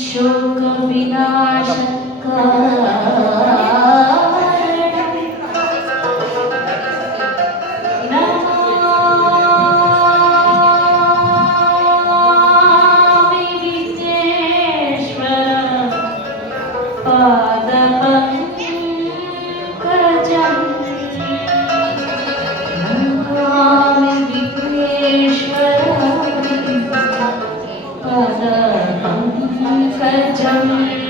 शोकविनाशकाय jump.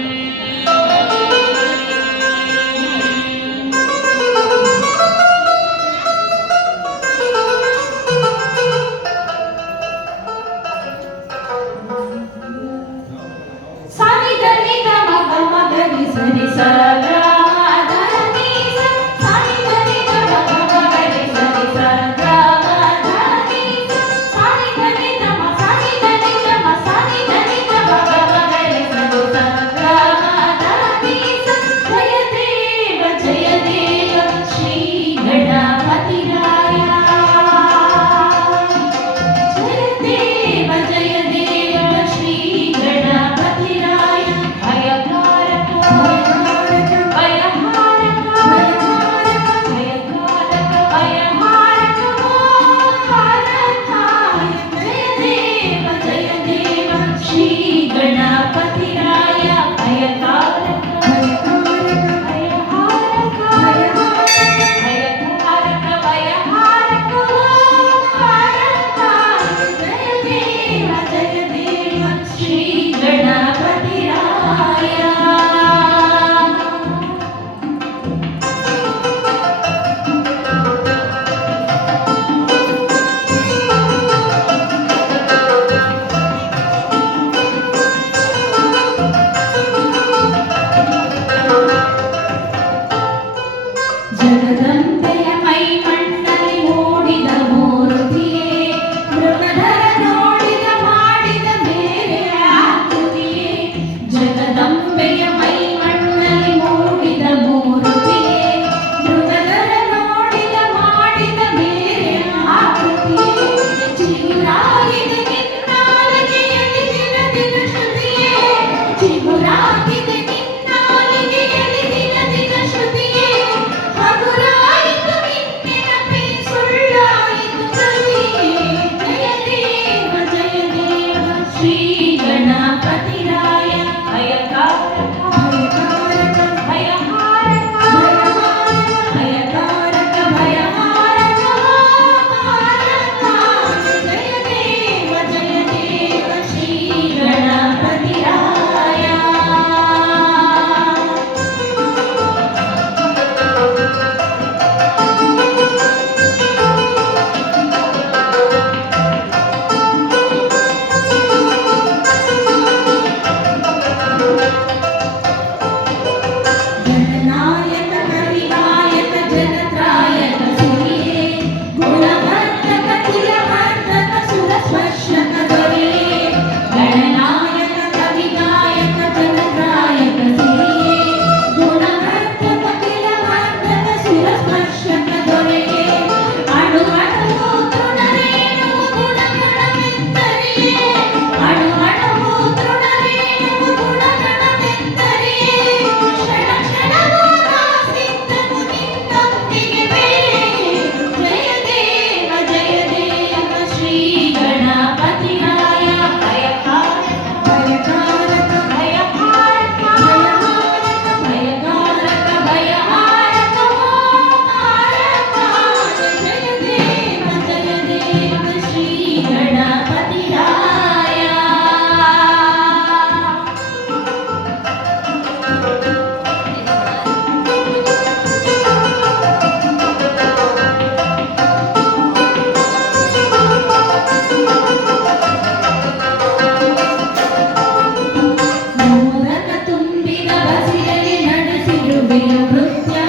Então, Reina Branca.